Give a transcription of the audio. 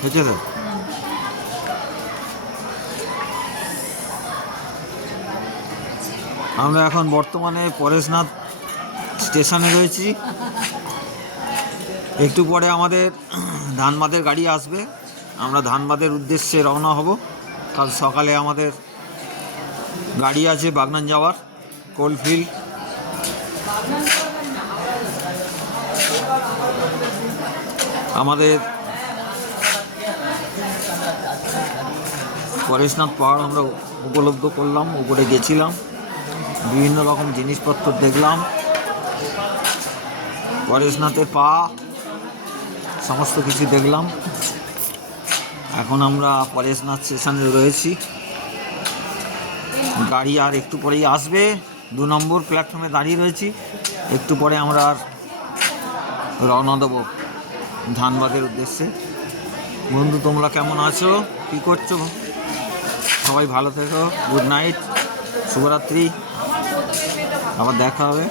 হয়েছে তো? আমরা এখন বর্তমানে পরেশনাথ স্টেশনে রয়েছি। একটু পরে আমাদের ধানবাদের গাড়ি আসবে, আমরা ধানবাদের উদ্দেশ্যে রওনা হব। কাল সকালে আমাদের গাড়ি আছে বাগনান যাওয়ার, কোলফিল্ড। আমাদের পরেশনাথ পাহাড় আমরা উপলব্ধ করলাম, উপরে গেছিলাম, বিভিন্ন রকম জিনিসপত্র দেখলাম, পরেশনাথের পা সমস্ত কিছু দেখলাম। এখন আমরা পরেশনাথ স্টেশনে রয়েছি, গাড়ি আর একটু পরেই আসবে। 2 নম্বর প্ল্যাটফর্মে দাঁড়িয়ে রয়েছি, একটু পরে আমরা আর রওনা দেবো ধানবাদের উদ্দেশ্যে। বন্ধু, তোমরা কেমন আছো, কী করছো? সবাই ভালো থেকো, গুড নাইট, শুভরাত্রি, আবার দেখা হবে।